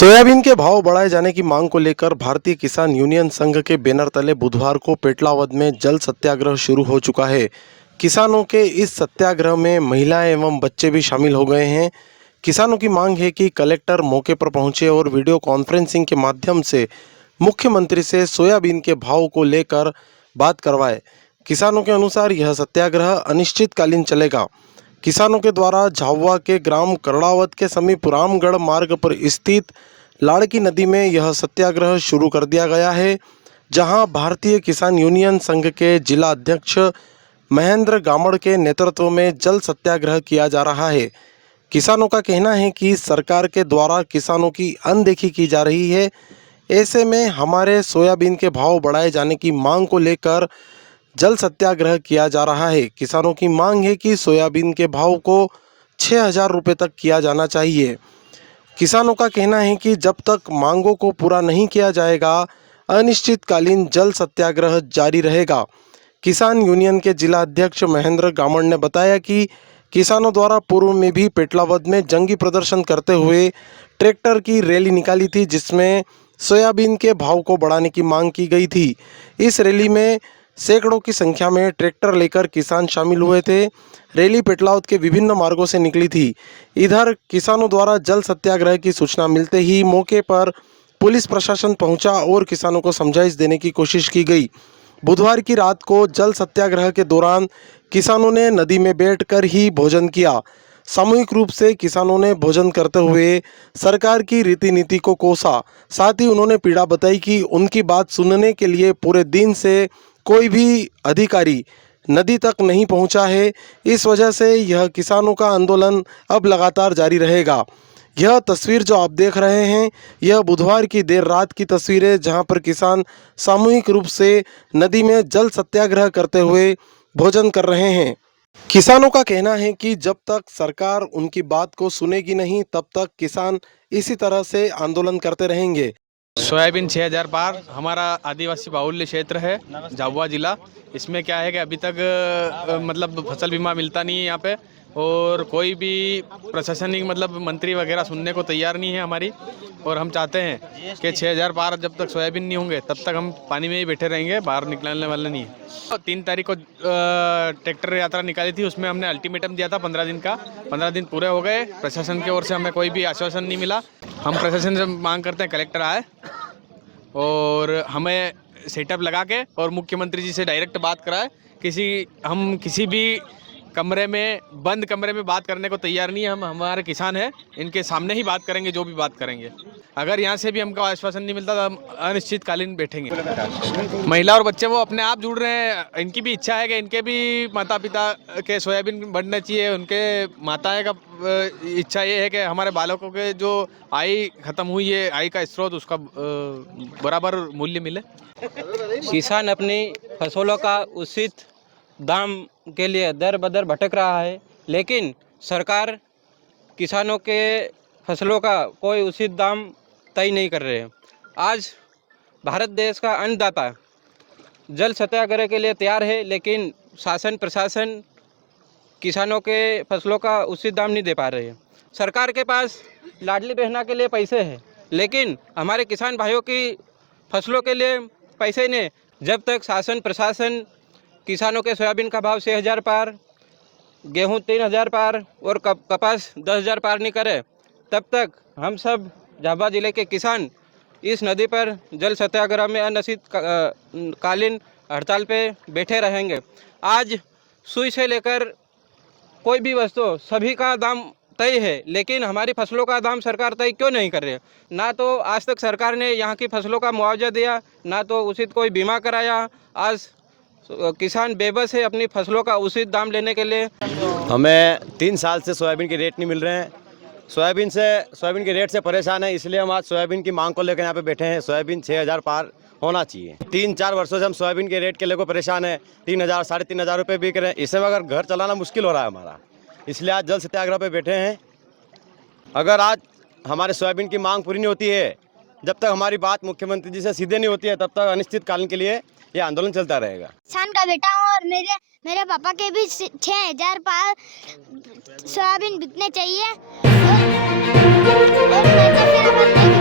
Soybean के भाव बढ़ाए जाने की मांग को लेकर भारतीय किसान यूनियन संघ के बैनर तले बुधवार को पेटलावद में जल सत्याग्रह शुरू हो चुका है। किसानों के इस सत्याग्रह में महिलाएं एवं बच्चे भी शामिल हो गए हैं। किसानों की मांग है कि कलेक्टर मौके पर पहुंचे और वीडियो कॉन्फ्रेंसिंग के माध्यम से मुख्यमंत्री से सोयाबीन के भाव को लेकर बात करवाए। किसानों के अनुसार यह सत्याग्रह अनिश्चितकालीन चलेगा। किसानों के द्वारा झाबुआ के ग्राम करड़ावत के समीप रामगढ़ मार्ग पर स्थित लाड़की नदी में यह सत्याग्रह शुरू कर दिया गया है, जहां भारतीय किसान यूनियन संघ के जिला अध्यक्ष महेंद्र गामड़ के नेतृत्व में जल सत्याग्रह किया जा रहा है। किसानों का कहना है कि सरकार के द्वारा किसानों की अनदेखी की जा रही है। ऐसे में हमारे सोयाबीन के भाव बढ़ाए जाने की मांग को लेकर जल सत्याग्रह किया जा रहा है। किसानों की मांग है कि सोयाबीन के भाव को 6,000 रुपये तक किया जाना चाहिए। किसानों का कहना है कि जब तक मांगों को पूरा नहीं किया जाएगा, अनिश्चितकालीन जल सत्याग्रह जारी रहेगा। किसान यूनियन के जिला अध्यक्ष महेंद्र गामड़ ने बताया कि किसानों द्वारा पूर्व में भी पेटलावद में जंगी प्रदर्शन करते हुए ट्रैक्टर की रैली निकाली थी, जिसमें सोयाबीन के भाव को बढ़ाने की मांग की गई थी। इस रैली में सैकड़ों की संख्या में ट्रैक्टर लेकर किसान शामिल हुए थे। रैली पेटलावद के विभिन्न मार्गों से निकली थी। इधर किसानों द्वारा जल सत्याग्रह की सूचना मिलते ही मौके पर पुलिस प्रशासन पहुंचा और किसानों को समझाइश देने की कोशिश की गई। बुधवार की रात को जल सत्याग्रह के दौरान किसानों ने नदी में बैठकर ही भोजन किया। सामूहिक रूप से किसानों ने भोजन करते हुए सरकार की रीति नीति को कोसा। साथ ही उन्होंने पीड़ा बताई कि उनकी बात सुनने के लिए पूरे दिन से कोई भी अधिकारी नदी तक नहीं पहुंचा है। इस वजह से यह किसानों का आंदोलन अब लगातार जारी रहेगा। यह तस्वीर जो आप देख रहे हैं, यह बुधवार की देर रात की तस्वीर है, जहां पर किसान सामूहिक रूप से नदी में जल सत्याग्रह करते हुए भोजन कर रहे हैं। किसानों का कहना है कि जब तक सरकार उनकी बात को सुनेगी नहीं, तब तक किसान इसी तरह से आंदोलन करते रहेंगे। सोयाबीन 6,000 पार हमारा आदिवासी बाहुल्य क्षेत्र है झाबुआ जिला। इसमें क्या है कि अभी तक मतलब फसल बीमा मिलता नहीं है यहाँ पे, और कोई भी प्रशासनिक मतलब मंत्री वगैरह सुनने को तैयार नहीं है हमारी। और हम चाहते हैं कि 6,000 पार जब तक सोयाबीन नहीं होंगे तब तक हम पानी में ही बैठे रहेंगे, बाहर निकलने वाले नहीं है। 3 तारीख को ट्रैक्टर यात्रा निकाली थी, उसमें हमने अल्टीमेटम दिया था 15 दिन का। 15 दिन पूरे हो गए, प्रशासन की ओर से हमें कोई भी आश्वासन नहीं मिला। हम प्रशासन से मांग करते हैं कलेक्टर आए और हमें सेटअप लगा के और मुख्यमंत्री जी से डायरेक्ट बात कराए। हम किसी भी बंद कमरे में बात करने को तैयार नहीं है। हम हमारे किसान हैं, इनके सामने ही बात करेंगे, जो भी बात करेंगे। अगर यहाँ से भी हमको आश्वासन नहीं मिलता तो हम अनिश्चितकालीन बैठेंगे। महिला और बच्चे वो अपने आप जुड़ रहे हैं। इनकी भी इच्छा है कि इनके भी माता पिता के सोयाबीन बढ़ने चाहिए। उनके माताएं का इच्छा ये है कि हमारे बालकों के जो आय खत्म हुई है, आय का स्रोत, उसका बराबर मूल्य मिले। किसान अपनी फसलों का उचित दाम के लिए दर बदर भटक रहा है, लेकिन सरकार किसानों के फसलों का कोई उचित दाम तय नहीं कर रहे हैं। आज भारत देश का अन्नदाता जल सत्याग्रह के लिए तैयार है, लेकिन शासन प्रशासन किसानों के फसलों का उचित दाम नहीं दे पा रहे हैं। सरकार के पास लाडली बहना के लिए पैसे हैं, लेकिन हमारे किसान भाइयों की फसलों के लिए पैसे नहीं। जब तक शासन प्रशासन किसानों के सोयाबीन का भाव 6,000 पार, गेहूं 3,000 पार और कपास 10,000 पार नहीं करे, तब तक हम सब झाबुआ जिले के किसान इस नदी पर जल सत्याग्रह में अनिश्चितकालीन हड़ताल पे बैठे रहेंगे। आज सुई से लेकर कोई भी वस्तु सभी का दाम तय है, लेकिन हमारी फसलों का दाम सरकार तय क्यों नहीं कर रही है? ना तो आज तक सरकार ने यहाँ की फसलों का मुआवजा दिया, ना तो उचित कोई बीमा कराया। आज किसान बेबस है अपनी फसलों का उचित दाम लेने के लिए। हमें 3 साल से सोयाबीन के रेट नहीं मिल रहे हैं। सोयाबीन के रेट से परेशान है, इसलिए हम आज सोयाबीन की मांग को लेकर यहाँ पे बैठे हैं। सोयाबीन 6,000 पार होना चाहिए। 3-4 वर्षों से हम सोयाबीन के रेट के लेकर परेशान है। 3,000 साढ़े 3,000 रुपये बिक रहे हैं। इससे अगर घर चलाना मुश्किल हो रहा है हमारा, इसलिए आज जल सत्याग्रह पे बैठे हैं। अगर आज हमारे सोयाबीन की मांग पूरी नहीं होती है, जब तक हमारी बात मुख्यमंत्री जी से सीधे नहीं होती है, तब तक अनिश्चितकालीन के लिए ये आंदोलन चलता रहेगा। किसान का बेटा हूँ और मेरे पापा के भी 6,000 पार सोयाबीन बिकने चाहिए और मैं तो फिर